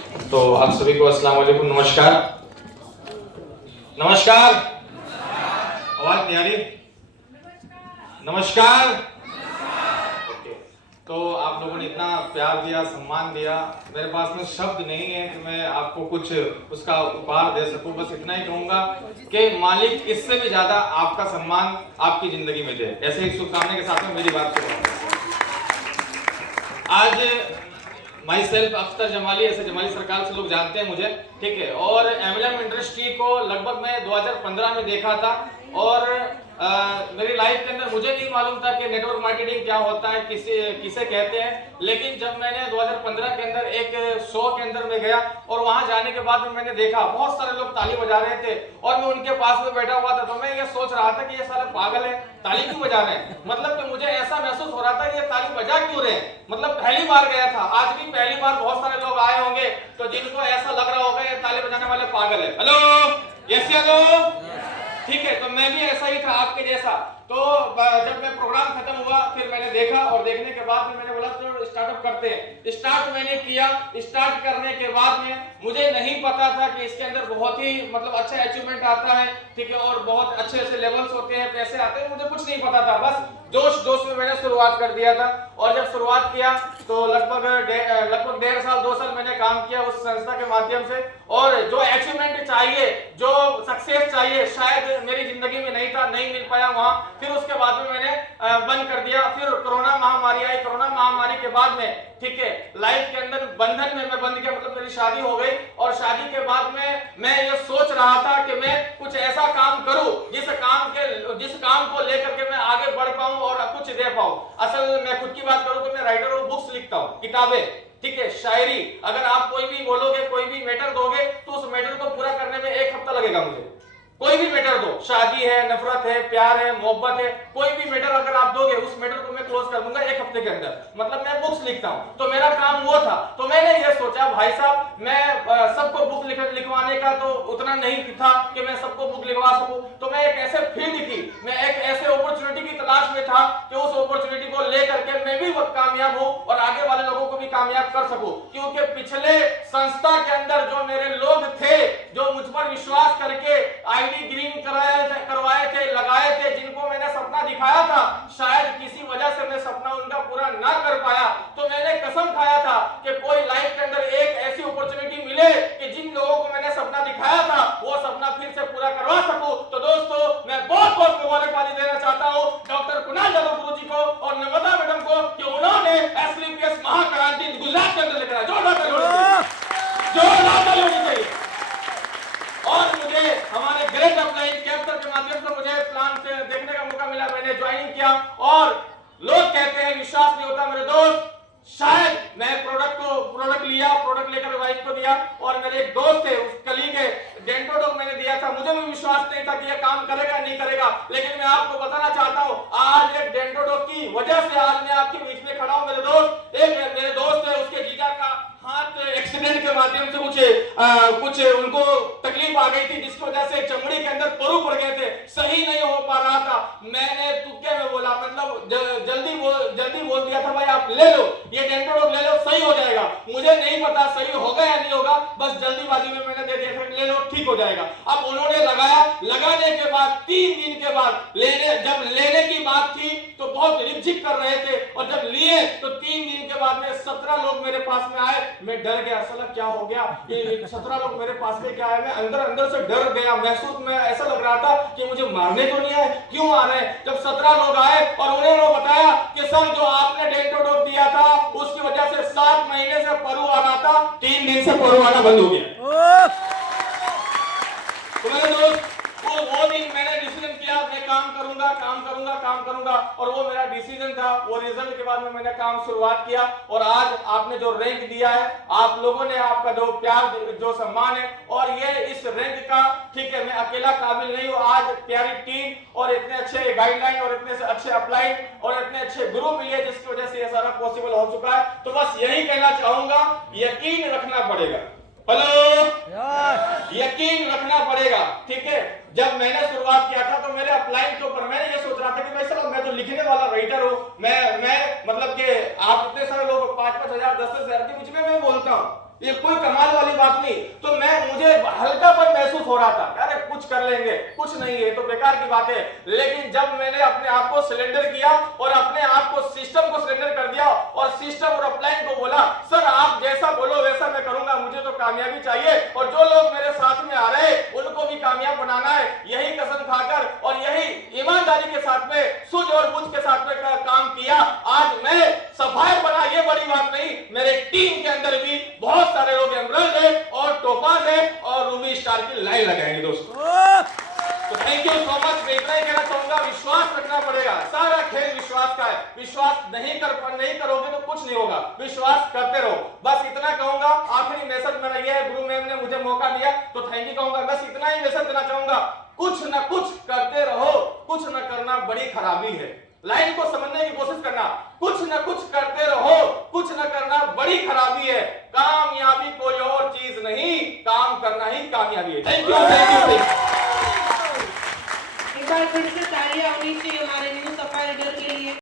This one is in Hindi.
तो आप सभी को अस्सलाम वालेकुम, नमस्कार। नमस्कार, आवाज नहीं आ रही? नमस्कार। ओके, तो आप लोगों ने इतना प्यार दिया, सम्मान दिया, मेरे पास में शब्द नहीं है कि मैं आपको कुछ उसका उपहार दे सकूं। बस इतना ही कहूंगा कि मालिक इससे भी ज्यादा आपका सम्मान आपकी जिंदगी में दे। ऐसे ही शुभकामना के साथ में मेरी बात शुरू। आज माई सेल्फ अख्तर जमाली, ऐसे जमाली सरकार से लोग जानते हैं मुझे, ठीक है। और एमएलएम इंडस्ट्री को लगभग मैं 2015 में देखा था और मेरी लाइफ के अंदर मुझे नहीं मालूम था कि नेटवर्क मार्केटिंग क्या होता है, किसे कहते हैं। लेकिन जब मैंने 2015 के अंदर एक शो के अंदर में गया और वहां जाने के बाद में मैंने देखा बहुत सारे लोग ताली बजा रहे थे और मैं उनके पास में बैठा हुआ था, तो मैं ये सोच रहा था कि ये सारे पागल है, ताली क्यों बजा रहे हैं। मतलब कि मुझे ऐसा महसूस हो रहा था कि ये ताली बजा क्यों रहे हैं। मतलब पहली बार गया था, आज भी पहली बार बहुत सारे लोग आए होंगे तो जिनको ऐसा लग रहा होगा ये ताली बजाने वाले पागल है। हेलो, यस हेलो, ठीक है। तो मैं भी ऐसा ही था आपके जैसा। तो जब मैं प्रोग्राम खत्म हुआ फिर मैंने देखा और देखने के बाद में मैंने बोला चलो स्टार्टअप करते हैं। स्टार्ट मैंने किया। स्टार्ट करने के बाद में मुझे नहीं पता था कि इसके अंदर बहुत ही मतलब अच्छा अचीवमेंट आता है, ठीक है, और बहुत अच्छे अच्छे लेवल्स होते हैं, पैसे आते हैं, मुझे कुछ नहीं पता था। बस जोश में मैंने शुरुआत कर दिया था। और जब शुरुआत किया तो लगभग 1.5 साल 2 साल मैंने काम किया उस संस्था के माध्यम से। और जो अचीवमेंट चाहिए, जो सक्सेस चाहिए, शायद मेरी जिंदगी में नहीं था, नहीं मिल पाया वहां। फिर उसके बाद में मैंने बंद कर दिया। फिर कोरोना महामारी आई। कोरोना महामारी के बाद में, ठीक है, लाइफ के अंदर बंधन में मैं बंद गया, मतलब मेरी शादी हो गई। और शादी के बाद में मैं ये सोच रहा था कि मैं कुछ ऐसा काम करूं जिस काम को लेकर के मैं आगे बढ़ पाऊं और कुछ दे पाऊं। असल मैं खुद की बात करूं तो मैं राइटर हूं, बुक्स लिखता हूं, किताबें, ठीक है, शायरी। अगर आप कोई भी बोलोगे, कोई भी मैटर दोगे तो उस मैटर को पूरा करने में 1 हफ्ता लगेगा मुझे। कोई भी मैटर दो, शादी है, नफरत है, प्यार है, मोहब्बत है, कोई भी मैटर अगर आप दोगे उस मैटर को मैं क्लोज कर दूंगा 1 हफ्ते के अंदर। मतलब मैं बुक्स लिखता हूं, तो मेरा काम वो था। तो मैंने ये सोचा भाई साहब मैं सबको बुक लिखवाने का तो उतना नहीं था कि मैं सबको बुक लिखवा सकूं। तो मैं एक ऐसे फील्ड की, मैं एक ऐसे अपॉर्चुनिटी की तलाश में था कि उस अपॉर्चुनिटी को लेकर के मैं भी कामयाब हूं और आगे वाले लोगों को भी कामयाब कर सकूं। क्योंकि पिछले संस्था के अंदर जो मेरे लोग थे, जो मुझ पर विश्वास करके आईडी ग्रीन करवाए थे, लगाए थे, जिनको मैंने सपना दिखाया था, शायद किसी वजह से मैं सपना उनका पूरा ना कर पाया। तो मैंने कसम खाया था कि कोई लाइफ के अंदर एक ऐसी अपॉर्चुनिटी मिले कि जिन लोगों को मैंने सपना दिखाया था वो सपना फिर से पूरा करवा सकूं। तो दोस्तों मैं बहुत बहुत मुबारकबादी देना चाहता हूं डॉक्टर कुणाल यादव गुरु जी को और नम्रता मैडम को कि उन्होंने एसलीपीएस महाक्रांति गुजरात के अंदर लेकर जोरदार ताली होनी चाहिए। और मुझे हमारे ग्रेट अपलाइन कैप्चर के माध्यम से मुझे प्लान से देखने का मौका मिला, मैंने ज्वाइन किया। और लोग कहते हैं विश्वास नहीं होता मेरे दोस्त, शायद मैं प्रोडक्ट लिया, प्रोडक्ट लेकर वाइफ को दिया और मेरे एक दोस्त थे, उस कलीग है, डेंटोडॉग मैंने दिया था। मुझे भी विश्वास नहीं था कि ये काम करेगा नहीं करेगा, लेकिन मैं आपको बताना चाहता हूं आज एक डेंटोडॉग की वजह से आज मैं आपके बीच में खड़ा हूं मेरे दोस्त। एक मेरे दोस्त है, उसके जीजा का हाथ एक्सीडेंट के माध्यम से कुछ उनको तकलीफ आ गई थी, जिसकी वजह से चमड़ी के अंदर परु पड़ गए थे, सही नहीं हो पा रहा था। मैंने तुक्के में बोला, मतलब जल्दी बोल दिया था भाई आप ले लो, ये डेंटोडॉग ले लो, सही हो जाएगा। मुझे नहीं पता सही होगा या नहीं होगा, बस जल्दीबाजी में मैंने दे दिया था, ले लो ठीक हो जाएगा। अब उन्होंने लगाया, लगाने के बाद 3 दिन के बाद जब लेने की बात थी तो बहुत रिझिक कर रहे थे, और जब लिए तो 3 दिन के बाद में 17 लोग मेरे पास में आए। मैं डर गया, साला क्या हो गया, ये 17 लोग मेरे पास में क्या आए। मैं अंदर से डर गया, महसूस में ऐसा लग रहा था कि मुझे मारने तो नहीं आए, क्यों आ रहे हैं। जब 17 लोग आए और उन्होंने बताया कि सर जो आपने डेंटोडॉग दिया था उसकी वजह से 7 महीने से परु आ रहा था, 3 दिन से परु आना बंद हो गया। तो मेरे दोस्त वो दिन मैंने डिसीजन किया मैं काम करूंगा और वो मेरा डिसीजन था। वो रिजल्ट के बाद में मैंने काम शुरुआत किया और आज आपने जो रैंक दिया है, आप लोगों ने, आपका जो प्यार, जो सम्मान है, और ये इस रैंक का, ठीक है, मैं अकेला काबिल नहीं हूँ। आज प्यारी टीम और इतने अच्छे गाइडलाइन और इतने अच्छे अपलाइन और इतने अच्छे गुरु मिले जिसकी वजह से ये सारा पॉसिबल हो चुका है। तो बस यही कहना चाहूंगा, यकीन रखना पड़ेगा। हेलो, यकीन रखना पड़ेगा, ठीक है। जब मैंने शुरुआत किया था तो मेरे अपलाइन के ऊपर मैंने ये सोच रहा था कि भाई साहब मैं तो लिखने वाला राइटर हूँ, मैं मतलब कि आप इतने सारे लोग 5-5 हजार 10-10 हजार के बीच में मैं बोलता हूँ, ये कोई कमाल वाली बात नहीं। तो मुझे हल्कापन महसूस हो रहा था, अरे कुछ कर लेंगे, कुछ नहीं है, तो बेकार की बात है। लेकिन जब मैंने अपने आप को सिलेंडर किया और अपने आप को सिस्टम को सिलेंडर कर दिया और सिस्टम और अपलाइन को बोला, सर आप जैसा बोलो वैसा मैं करूंगा, मुझे तो कामयाबी चाहिए और जो लोग मेरे साथ में आ रहे उनको भी कामयाब बनाना है, यही कसम खाकर और यही ईमानदारी के साथ में सूझ और बूझ के साथ में काम किया। आज मैं सफायर बना, ये बड़ी बात नहीं, मेरे टीम के अंदर भी बहुत सारे लोग एमराल्ड है और टोपाज है और रूबी स्टार की लाइन लगाएंगे दोस्तों। तो थैंक यू सो मच। मैं इतना ही कहना चाहूंगा, विश्वास रखना पड़ेगा, सारा खेल विश्वास का है। विश्वास नहीं करोगे तो कुछ नहीं होगा, विश्वास करते रहो, बस इतना कहूंगा। आखिरी मैसेज मेरा यह है, गुरु मैम ने मुझे मौका दिया तो थैंक यू कहूंगा, बस इतना ही मैसेज देना चाहूंगा, कुछ ना कुछ करते रहो, कुछ न करना बड़ी खराबी है। लाइन को समझने की कोशिश करना, कुछ न कुछ करते रहो, कुछ न करना बड़ी खराबी है। कामयाबी कोई और चीज नहीं, काम करना ही कामयाबी है। Thank you, thank you. एक बार फिर से तालियां होनी चाहिए हमारे न्यू सफाई लीडर के लिए।